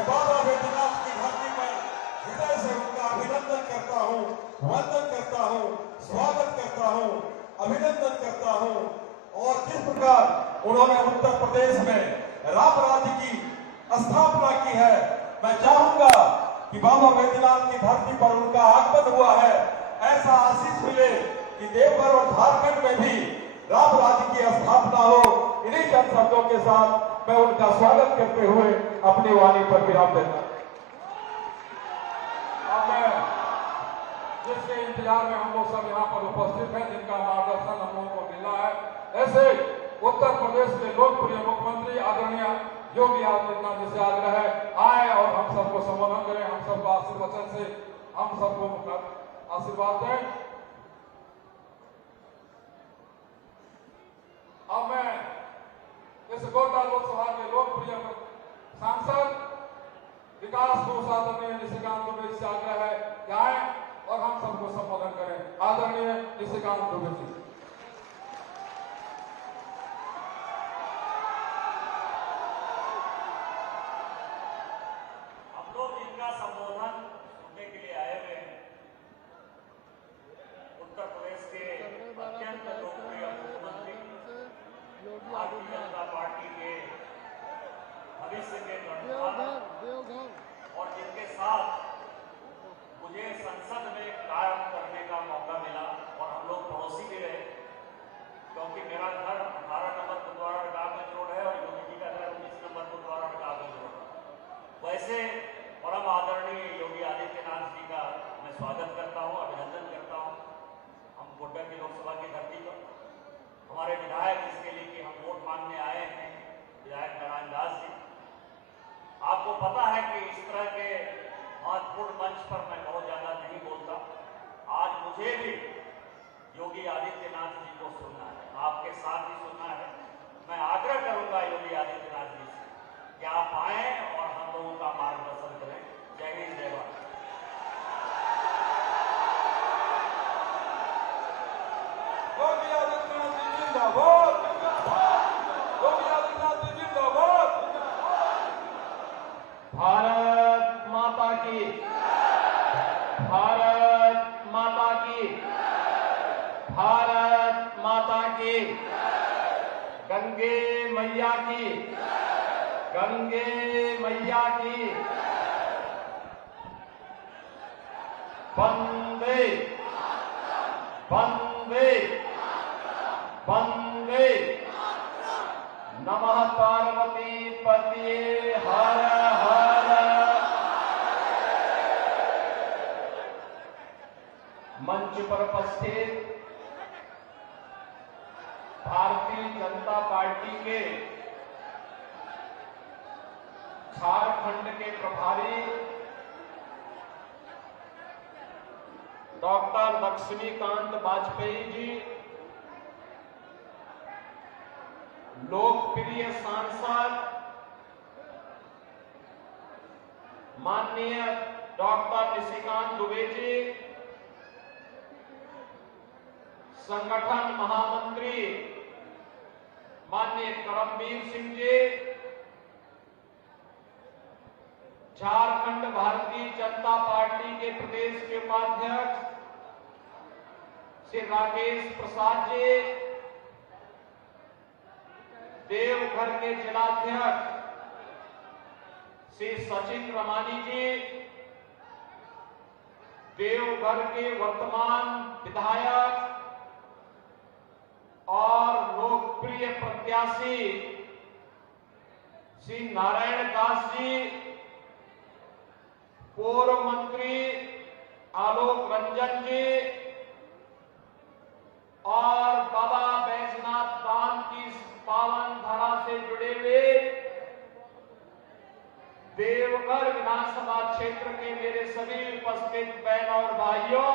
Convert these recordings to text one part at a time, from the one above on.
मैं बाबा बैद्यनाथ की धरती पर हृदय से उनका अभिनंदन करता हूँ, वंदन करता हूँ, स्वागत करता हूँ, अभिनंदन करता हूँ। और जिस प्रकार उन्होंने उत्तर प्रदेश में राम राज्य की स्थापना की है, मैं चाहूंगा कि बाबा बैद्यनाथ की धरती पर उनका आगमन हुआ है, ऐसा आशीष मिले कि देवघर और झारखंड में भी राम राज्य की स्थापना हो। इन्हीं चंद शब्दों के साथ मैं उनका स्वागत करते हुए अपनी वाणी पर विराम देता हूं। अब मैं जिसके इंतजार में हम लोग सब यहाँ पर उपस्थित हैं, जिनका मार्गदर्शन हम लोगों को मिला है, ऐसे उत्तर प्रदेश के लोकप्रिय मुख्यमंत्री आदरणीय योगी आदित्यनाथ जी से आग्रह है, आए और हम सबको संबोधन करें, हम सबको आशीर्वचन से हम सबको आशीर्वाद दें। अब मैं इस गोड्डा लोकसभा के लोकप्रिय सांसद विकास घोष आदरणीय निशिकांत दुबे से आग्रह है कि आए और हम सबको संबोधन करें। आदरणीय निशिकांत दुबे जी। हम लोग इनका संबोधन सुनने के लिए आए हुए हैं। उत्तर प्रदेश के अत्यंत लोकप्रिय मुख्यमंत्री, भारतीय जनता पार्टी के भविष्य के कर्णधार और जिनके साथ मुझे संसद में कार्य करने का मौका मिला और हम लोग पड़ोसी भी रहे, क्योंकि मेरा घर 18 नंबर गुरुद्वारा रकाबगंज रोड है और योगी जी का घर 19 नंबर गुरुद्वारा रकाबगंज रोड है। वैसे परम आदरणीय योगी आदित्यनाथ जी का मैं स्वागत करता हूँ, अभिनंदन करता हूँ। हम गोड्डा की लोकसभा की धरती पर हमारे विधायक जिसके लिए कि हम वोट मांगने आए हैं, विधायक नारायण दास जी, आपको पता है कि इस तरह के महत्वपूर्ण मंच पर मैं बहुत ज्यादा नहीं बोलता। आज मुझे भी योगी आदित्यनाथ जी को सुनना है, आपके साथ ही सुनना है। मैं आग्रह करूंगा योगी आदित्यनाथ जी से कि आप आए और हम लोगों का मार्गदर्शन करें। जय हिंद, जय भारत। योगी आदित्यनाथ जी जिंदाबाद, योगी आदित्यनाथ जी जिंदाबाद। भारत माता की, भारत माता की, भारत माता की, गंगे मैया की, गंगे मैया की। वंदे वंदे वंदे। नमः पार्वती पतये हर हर। मंच पर उपस्थित भारतीय जनता पार्टी के झारखंड के प्रभारी डॉक्टर लक्ष्मीकांत वाजपेयी जी, लोकप्रिय सांसद माननीय डॉक्टर निशिकांत दुबे जी, संगठन महामंत्री माननीय करमवीर सिंह जी, झारखंड भारतीय जनता पार्टी के प्रदेश के उपाध्यक्ष श्री राकेश प्रसाद जी, देवघर के जिलाध्यक्ष श्री सचिन रमानी जी, देवघर के वर्तमान विधायक और लोकप्रिय प्रत्याशी श्री नारायण दास जी, पूर्व मंत्री आलोक रंजन जी और बाबा बैजनाथ धाम की पावन धरा से जुड़े हुए देवघर विधानसभा क्षेत्र के मेरे सभी उपस्थित बहन और भाइयों,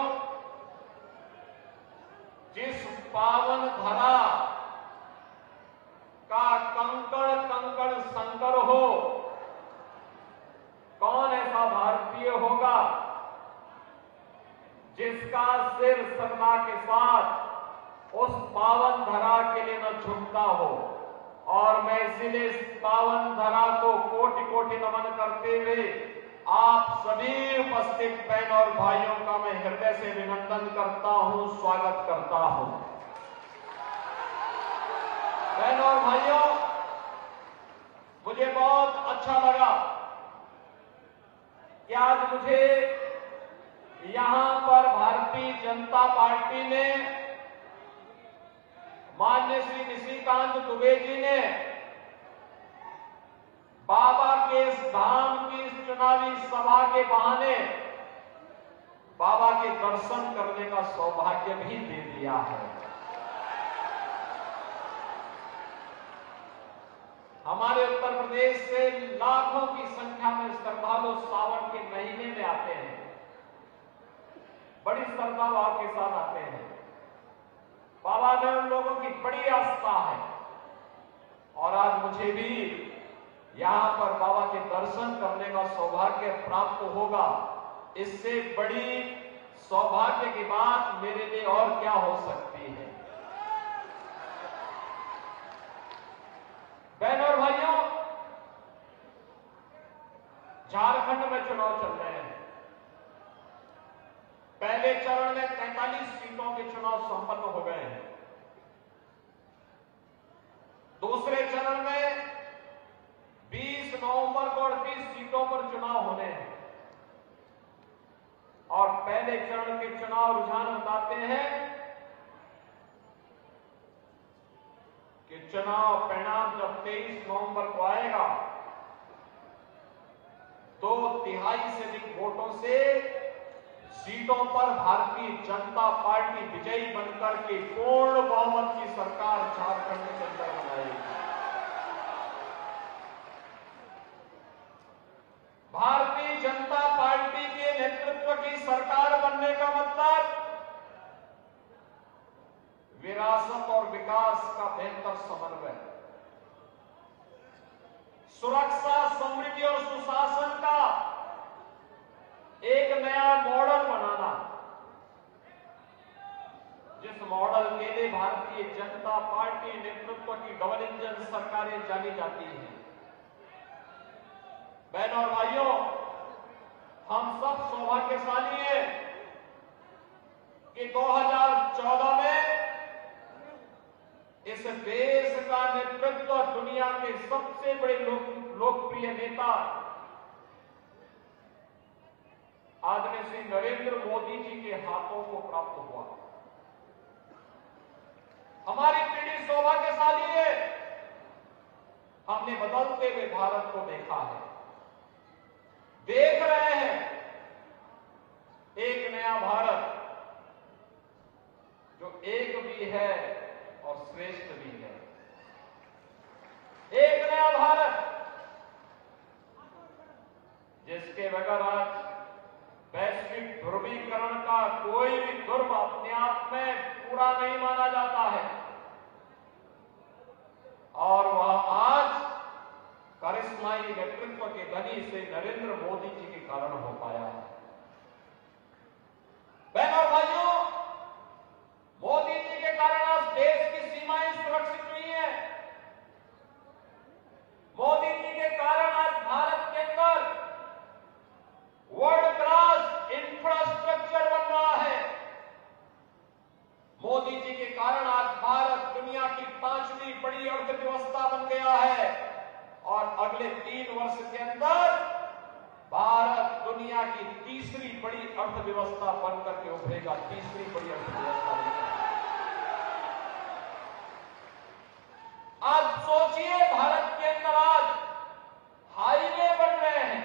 जिस पावन धरा का कंकड़ कंकड़ संकर हो, कौन ऐसा भारतीय होगा जिसका सिर सदमा के साथ उस पावन धरा के लिए न झुकता हो। और मैं इसीलिए इस पावन धरा को कोटि कोटि नमन करते करते हुए आप सभी उपस्थित बहन और भाइयों का मैं हृदय से अभिनंदन करता हूं, स्वागत करता हूं। बहन और भाइयों, मुझे बहुत अच्छा लगा कि आज मुझे यहां पर भारतीय जनता पार्टी ने, माननीय श्री निशिकांत दुबे जी ने बाबा के इस धाम की इस चुनावी सभा के बहाने बाबा के दर्शन करने का सौभाग्य भी दे दिया है। हमारे उत्तर प्रदेश से लाखों की संख्या में श्रद्धालु सावन के महीने में आते हैं, बड़ी श्रद्धा भाव के साथ आते हैं। बाबा में उन लोगों की बड़ी आस्था है और आज मुझे भी यहां पर बाबा के दर्शन करने का सौभाग्य प्राप्त होगा। इससे बड़ी सौभाग्य की बात मेरे लिए और क्या हो सकती है। बहन और भाइयों, झारखंड में चुनाव चल रहे हैं। पहले चरण में 43 सीटों के चुनाव संपन्न हो गए हैं। दूसरे चरण में 20 नवंबर को 38 सीटों पर चुनाव होने हैं और पहले चरण के चुनाव रुझान बताते हैं कि चुनाव परिणाम जब 23 नवंबर को आएगा, 2/3 से अधिक वोटों से सीटों पर भारतीय जनता पार्टी विजयी बनकर के पूर्ण बहुमत की सरकार झारखंड के अंदर बनाएगी। भारतीय जनता पार्टी के नेतृत्व की सरकार बनने का मतलब विरासत और विकास का बेहतर समन्वय, सुरक्षा, समृद्धि और सुशासन का एक नया मॉडल बनाना, जिस मॉडल के लिए भारतीय जनता पार्टी नेतृत्व की डबल इंजन सरकारें जानी जाती हैं। बहनों और भाइयों, हम सब सौभाग्यशाली हैं कि 2014 में इस देश का नेतृत्व दुनिया के सबसे बड़े लोकप्रिय नेता आदरणीय श्री नरेंद्र मोदी जी के हाथों को प्राप्त हुआ। हमारी पीढ़ी सौभाग्यशाली है, हमने बदलते हुए भारत को देखा है, देख रहे हैं एक नया भारत जो एक भी है और श्रेष्ठ भी है। एक नया भारत जिसके बगैर आज वैश्विक ध्रुवीकरण का कोई भी ध्रुव अपने आप में पूरा नहीं माना जाता है और वह आज करिश्माई नेतृत्व के धनी से नरेंद्र मोदी जी के कारण हो पाया है। बहनों और भाइयों, मोदी जी के कारण आज देश की सीमाएं सुरक्षित हुई हैं। मोदी जी के कारण आज भारत के अंदर वर्ल्ड क्लास इंफ्रास्ट्रक्चर बन रहा है। मोदी जी के कारण आज भारत दुनिया की 5वीं बड़ी अर्थव्यवस्था बन गया है और अगले 3 वर्ष के अंदर भारत दुनिया की 3री बड़ी अर्थव्यवस्था बनकर के उभरेगा। 3री बड़ी अर्थव्यवस्था बनकर। आज सोचिए, भारत के अंदर आज हाईवे बन रहे हैं,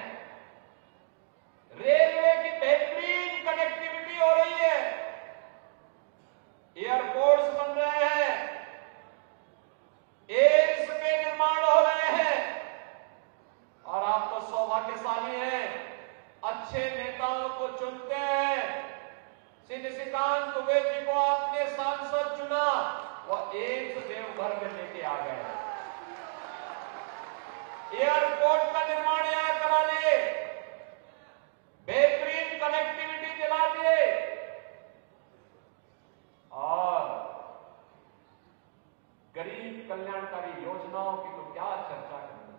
रेलवे की बेहतरीन कनेक्टिविटी हो रही है, एयरपोर्ट्स बन रहे हैं, एम्स के निर्माण हो रहे हैं और आप तो सौभाग्यशाली हैं, अच्छे नेताओं को चुनते हैं। श्री निशिकांत दुबे जी को आपने सांसद चुना, वह एम्स देवघर में लेके आ गए, एयरपोर्ट का निर्माण यहां करा लिए, बेहतरीन कनेक्टिविटी दिला दिए और गरीब कल्याणकारी योजनाओं की तो क्या चर्चा करनी।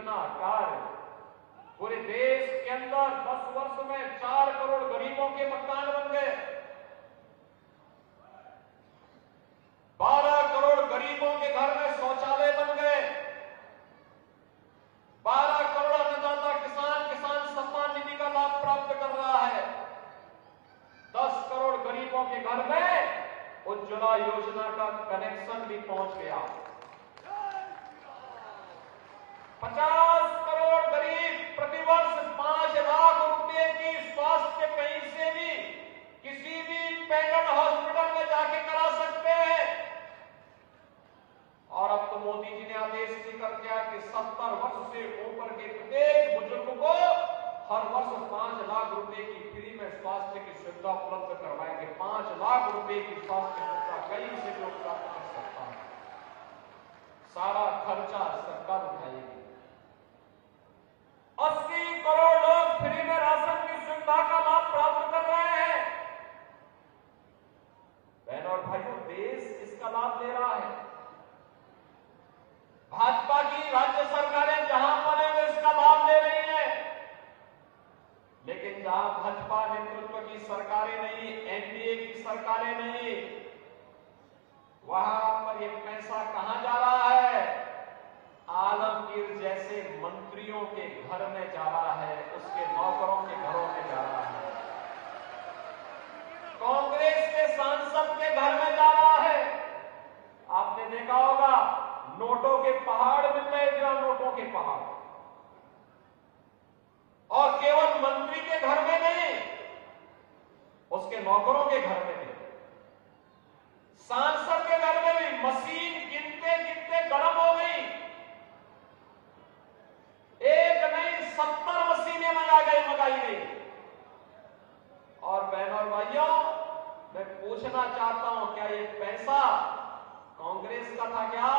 इतना कार्य पूरे देश के अंदर 10 वर्ष में 4 करोड़ गरीबों के मकान बन गए, 12 करोड़ गरीबों के घर में शौचालय बन गए, 12 करोड़ अन्नदाता किसान सम्मान निधि का लाभ प्राप्त कर रहा है, 10 करोड़ गरीबों के घर में उज्ज्वला योजना का कनेक्शन भी पहुंच गया, 50 करोड़ गरीब प्रतिवर्ष 5 लाख रुपए की स्वास्थ्य कहीं से भी किसी भी पेटेंट हॉस्पिटल में जाके करा सकते हैं। और अब तो मोदी जी ने आदेश भी कर दिया कि 70 वर्ष से ऊपर के प्रत्येक बुजुर्ग को हर वर्ष 5 लाख रुपए की फ्री में स्वास्थ्य की सुविधा उपलब्ध करवाएंगे। 5 लाख रुपए की स्वास्थ्य सुविधा कहीं से भी उपलब्ध कर सकता है, सारा खर्चा सरकार उठाएगी। 80 करोड़ लोग फ्री में राशन की सुविधा का लाभ प्राप्त कर रहे हैं। बहनों और भाइयों, देश इसका लाभ ले रहा है। भाजपा की राज्य सरकारें जहां पर है वो इसका लाभ ले रही हैं, लेकिन जहां भाजपा नेतृत्व की सरकारें नहीं, एनडीए की सरकारें नहीं, वहां पर ये पैसा कहां जा रहा है? आलमगीर जैसे मंत्रियों के घर में जा रहा है, उसके नौकरों के घरों में जा रहा है, कांग्रेस के सांसद के घर में जा रहा है। आपने देखा होगा नोटों के पहाड़ मिल रहे थे, नोटों के पहाड़, और केवल मंत्री के घर में नहीं, उसके नौकरों के घर में भी, सांसद के घर में भी मशीन गिनते गिनते गर्म हो गई। एक नहीं 70 मशीनें मंगाई गई। और बहनों और भाइयों, मैं पूछना चाहता हूं, क्या ये पैसा कांग्रेस का था क्या?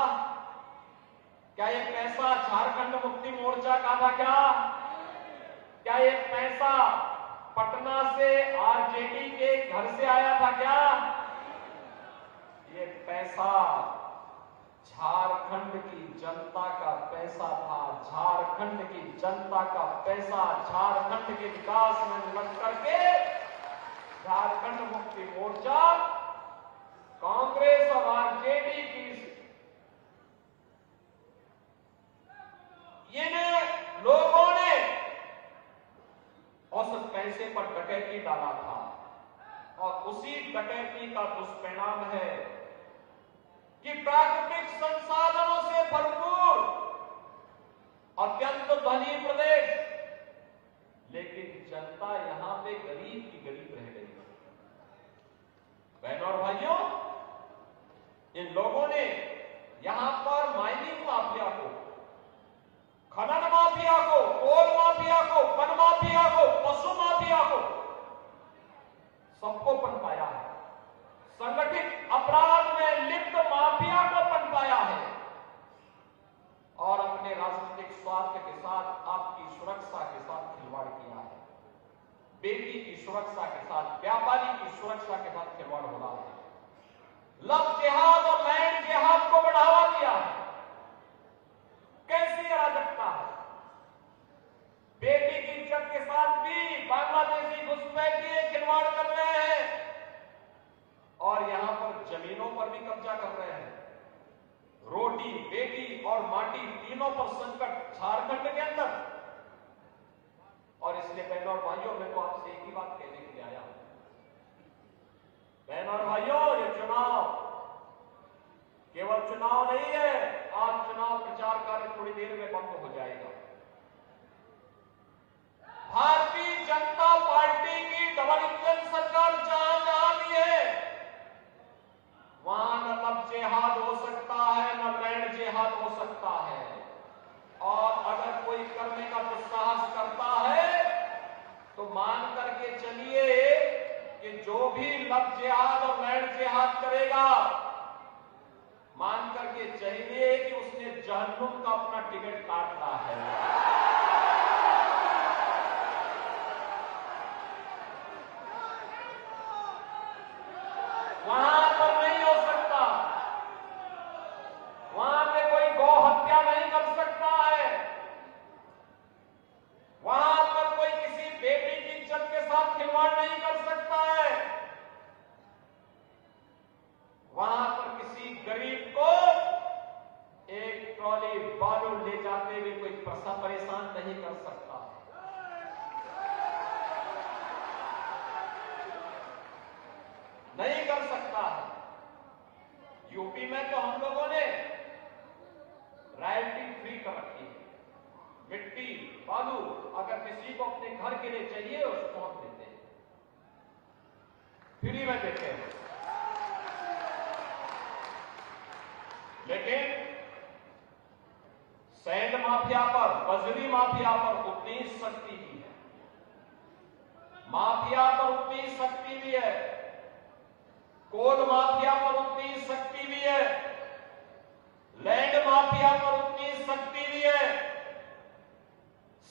क्या ये पैसा झारखंड मुक्ति मोर्चा का था क्या? क्या ये पैसा पटना से आरजेडी के घर से आया था क्या? ये पैसा झारखंड की जनता का पैसा था। झारखंड की जनता का पैसा झारखंड के विकास में लग करके झारखंड मुक्ति मोर्चा कांग्रेस और आरजेडी की लोगों ने उस पैसे पर डकैती डाला था, और उसी डकैती का दुष्परिणाम है कि प्राकृतिक संसाधनों से भरपूर अत्यंत धनी प्रदेश, लेकिन जनता यहां पे गरीब की गरीब रह गई। बहनों और भाइयों, इन लोगों ने यहां पर माइनिंग माफिया को, खनन माफिया को, कोल माफिया को, वन माफिया को, पशु माफिया को, सबको पनपाया है। संगठित अपराध में लिप्त माफिया को पनपाया है, और अपने राजनीतिक स्वार्थ के साथ, आपकी सुरक्षा के साथ खिलवाड़ किया है। बेटी की सुरक्षा के साथ, व्यापारी की सुरक्षा के साथ खिलवाड़ हो रहा है। लव जिहाद और लैंड जिहाद को बढ़ावा दिया है। कैसी अराजकता है! बेटी की इज्जत के साथ भी बांग्लादेशी घुसपैठिए खिलवाड़ कर रहे हैं, और यहां पर जमीनों पर भी कब्जा कर रहे हैं। रोटी, बेटी और माटी तीनों पर संकट झारखंड के अंदर। और इसलिए बहनों और भाइयों, मैं तो आपसे एक ही बात कहने के लिए आया हूं। बहनों और भाइयों, ये चुनाव केवल चुनाव नहीं है। आज चुनाव प्रचार कार्य थोड़ी देर में बंद हो जाएगा। भारतीय जनता पार्टी की डबल इंजन सरकार जहां जहां भी है, वहां न लव जिहाद हो सकता है, न लैंड जिहाद हो सकता है। और अगर कोई करने का दुस्साहस करता है तो मान करके चलिए कि जो भी लव जिहाद और लैंड जिहाद करेगा, मान करके चलिए कि उसने जहन्नुम का अपना टिकट काटा है। वहां पर नहीं हो सकता, वहां पे कोई गौ हत्या नहीं कर सकता है, फ्री में देते हैं। लेकिन सैंड माफिया पर, बजरी माफिया पर उतनी शक्ति भी है, माफिया पर उतनी शक्ति भी है, कोल माफिया पर उतनी शक्ति भी है, लैंड माफिया पर उतनी शक्ति भी है,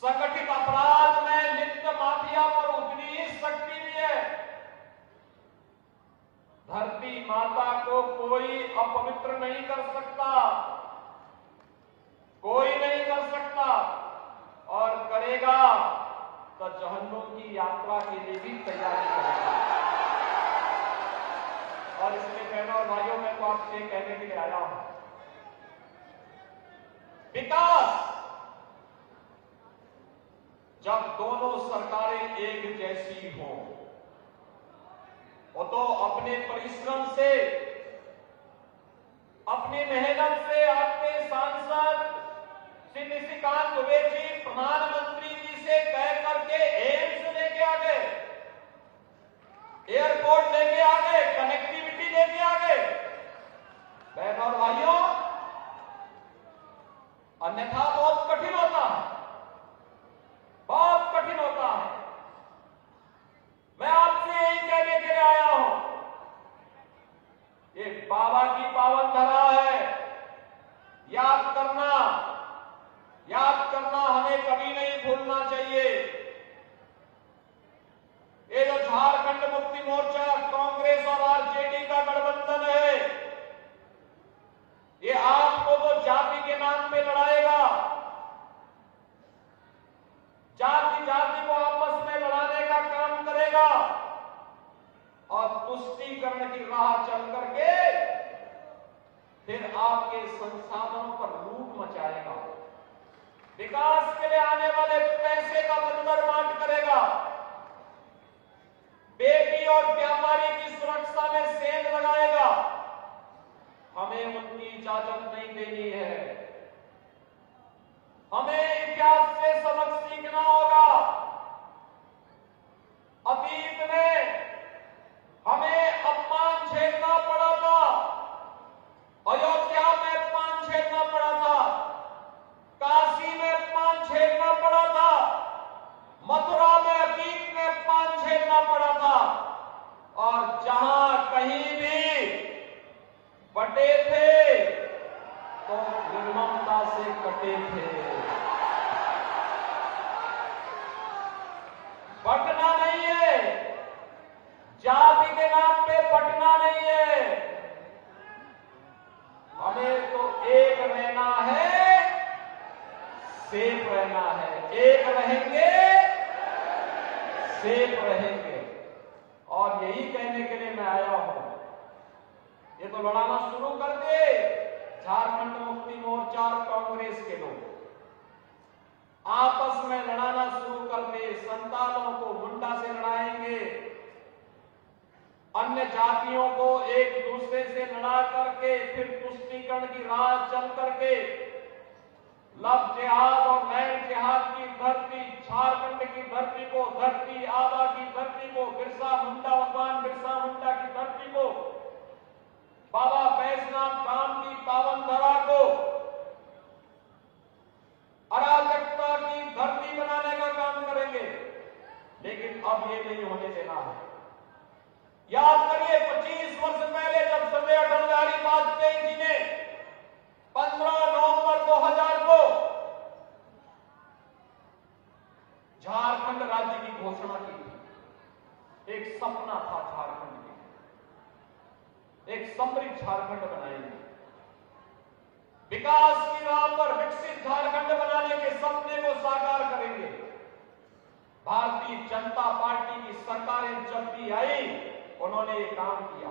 संगठित अपराध में लिप्त माफिया पर उतनी ही शक्ति भी है। धरती माता को कोई अपवित्र नहीं कर सकता, कोई नहीं कर सकता, और करेगा तो जहन्नुम की यात्रा के लिए भी तैयारी करेगा। और इसलिए बहनों और भाइयों, मैं तो आपसे कहने के लिए आया हूं, विकास जब दोनों सरकारें एक जैसी हों, वो तो अपने परिश्रम से, अपनी मेहनत से, अपने सांसद श्री निशिकांत दुबे जी प्रधानमंत्री जी से कह करके एम्स लेके आ गए, एयरपोर्ट लेके आ गए, कनेक्टिविटी लेके आ गए। बहनों और भाइयों, अन्यथा बहुत कठिन होता है, बहुत कठिन होता है। मैं आपसे यही कहने के लिए आया हूं, ये बाबा की पावन धरा है, याद करना हमें कभी नहीं भूलना चाहिए। ये जो झारखंड मुक्ति मोर्चा, कांग्रेस और आरजेडी का गठबंधन है, ये आपको तो जाति के नाम पे लड़ाएगा, जाति जाति को आपस में लड़ाने का काम करेगा, और तुष्टीकरण की राह चल करके फिर आपके संसाधनों पर लूट मचाएगा, विकास के लिए आने वाले पैसे का बंदरबाट करेगा, बेटी और व्यापारी की सुरक्षा में सेंध लगाएगा। हमें उनकी इजाजत नहीं देनी है। हमें इतिहास से सबक सीखना होगा। अतीत में हमें अपमान झेलना पड़ा था, अयोध्या में अपमान झेलना पड़ा था, काशी में अपमान झेलना पड़ा था, मथुरा में अतीत में अपमान झेलना पड़ा था, और जहां कहीं भी बटे थे तो निर्ममता से कटे थे। बटना नहीं है, जाति के नाम पे बटना नहीं है। हमें तो एक रहना है, सेफ रहना है। एक रहेंगे, सेफ रहेंगे। और यही कहने के लिए मैं आया हूं, ये तो लड़ाना शुरू कर दे झारखंड मुक्ति मोर्चा और कांग्रेस के लोग, आपस में लड़ाना शुरू कर दे। संतालों को मुंडा से लड़ाएंगे, अन्य जातियों को एक दूसरे से लड़ा करके फिर तुष्टीकरण की राह चल करके लव जिहाद और लैंड जिहाद की धरती, झारखंड की धरती को, धरती आबा की धरती को, बिरसा मुंडा, भगवान बिरसा मुंडा की धरती को, बाबा बैजनाथ धाम की पावन धरा को अराजकता की धरती बनाने का काम करेंगे। लेकिन अब ये नहीं होने देना है। याद करिए 25 वर्ष पहले जब संजय अटल बिहारी वाजपेयी जी ने 15 नवंबर 2000 को झारखंड राज्य की घोषणा की थी। एक सपना था झारखंड के, एक समृद्ध झारखंड बनाएंगे, विकास की राह पर विकसित झारखंड बनाने के सपने को साकार करेंगे। भारतीय जनता पार्टी की सरकारें जब भी आई उन्होंने ये काम किया,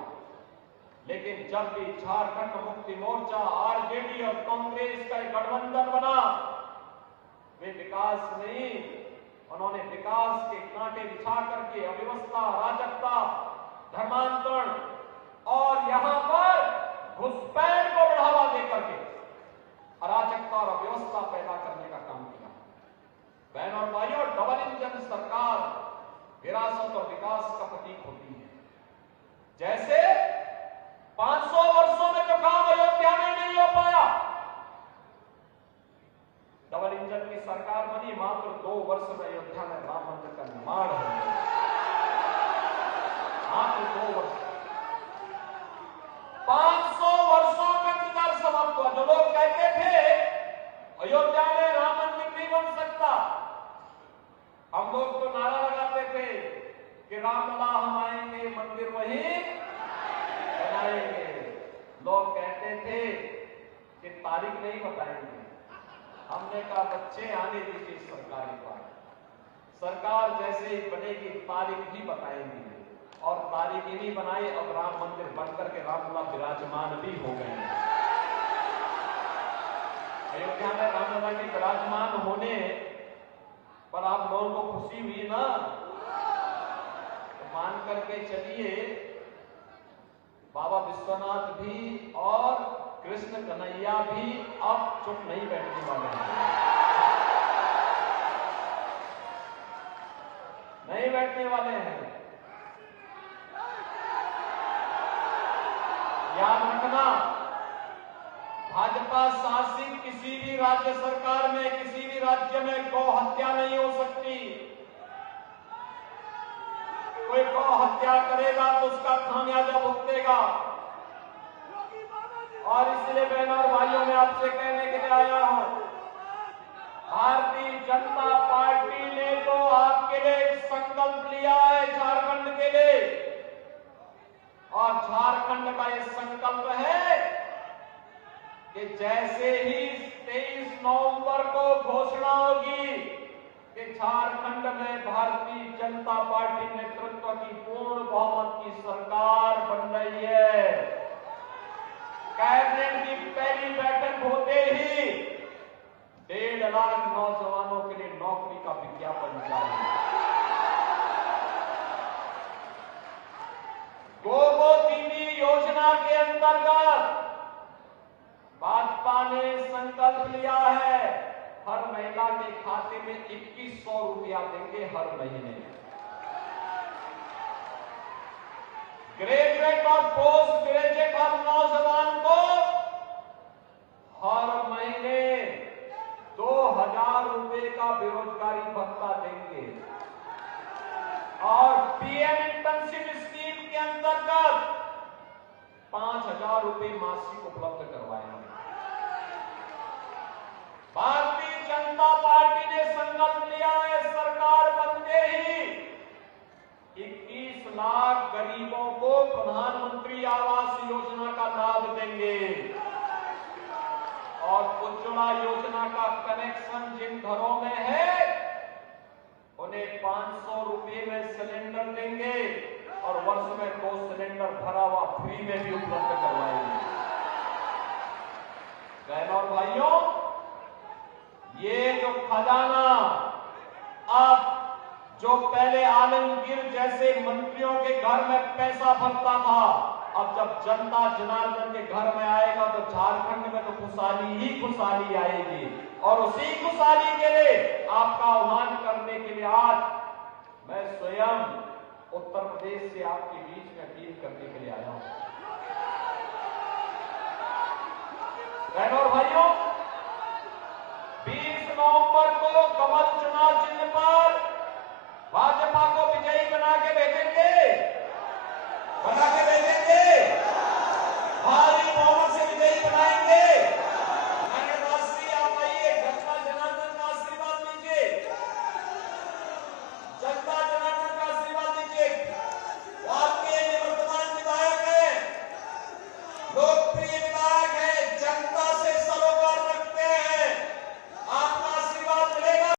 लेकिन जब भी झारखंड मुक्ति मोर्चा, आरजेडी और कांग्रेस का एक गठबंधन बना, वे विकास नहीं, उन्होंने विकास के कांटे बिछा करके अव्यवस्था, अराजकता, धर्मांतरण और यहां पर घुसपैठ को बढ़ावा देकर के अराजकता और अव्यवस्था पैदा करने का काम किया। बहनों और भाइयों, डबल इंजन सरकार विरासत और विकास का प्रतीक होती है। सरकार बनी, मात्र 2 वर्ष में अयोध्या में राम मंदिर का निर्माण हो गया। मात्र 2 वर्ष, 500 वर्षों का इंतजार समाप्त हुआ। जो लोग कहते थे अयोध्या में राम मंदिर नहीं बन सकता, हम लोग तो नारा लगाते थे कि रामलला हम आएंगे, मंदिर वहीं बनाएंगे। लोग कहते थे कि तारीख नहीं बताएंगे। हमने कहा बच्चे आने दीजिए सरकार के पास, सरकार जैसे ही बनेगी तारीख भी बताएंगे। और तारीख ही नहीं बनाई, अब राम मंदिर बनकर के रामलला विराजमान भी हो गए हैं। अयोध्या में रामलला के विराजमान होने पर आप लोगों को खुशी हुई ना? तो मान करके चलिए बाबा विश्वनाथ भी और कृष्ण कन्हैया भी अब चुप नहीं बैठने वाले हैं, नहीं बैठने वाले हैं। याद रखना, भाजपा शासित किसी भी राज्य सरकार में, किसी भी राज्य में गौ हत्या नहीं हो सकती। कोई गौ हत्या करेगा तो उसका खामियाजा भुगतेगा। और इसलिए बहनों और भाइयों में आपसे कहने के लिए आया हूं, भारतीय जनता पार्टी ने जो आपके लिए एक संकल्प लिया है झारखंड के लिए, और झारखंड का ये संकल्प है कि जैसे ही 23 नवंबर को घोषणा होगी कि झारखंड में भारतीय जनता पार्टी नेतृत्व की पूर्ण बहुमत की सरकार बन रही है, कैबिनेट की पहली बैठक होते ही 1.5 लाख नौजवानों के लिए नौकरी का विज्ञापन जारी है। गोगो दीदी योजना के अंतर्गत भाजपा ने संकल्प लिया है, हर महिला के खाते में 2100 रुपया देंगे हर महीने। ग्रेजुएट और पोस्ट ग्रेजुएट हर नौजवान को हर महीने 2000 रुपए का बेरोजगारी भत्ता देंगे। और पीएम इंटर्नशिप स्कीम के अंतर्गत 5000 रुपए मासिक उपलब्ध करवाएंगे। भारतीय जनता पार्टी ने संकल्प लिया है, सरकार बनते ही 21 लाख गरीबों को प्रधानमंत्री आवास योजना का लाभ देंगे। और उज्ज्वला योजना का कनेक्शन जिन घरों में है उन्हें 500 रुपए में सिलेंडर देंगे और वर्ष में 2 सिलेंडर भरा हुआ फ्री में भी उपलब्ध करवाएंगे। बहनों और भाइयों, ये जो खजाना अब जो पहले आलमगीर जैसे मंत्रियों के घर में पैसा भरता था, अब जब जनता जनार्दन के घर में आएगा तो झारखंड में तो खुशहाली ही खुशहाली आएगी। और उसी खुशहाली के लिए आपका आह्वान करने के लिए आज मैं स्वयं उत्तर प्रदेश से आपके बीच में अपील करने के लिए आया हूं। बहनों और भाइयों,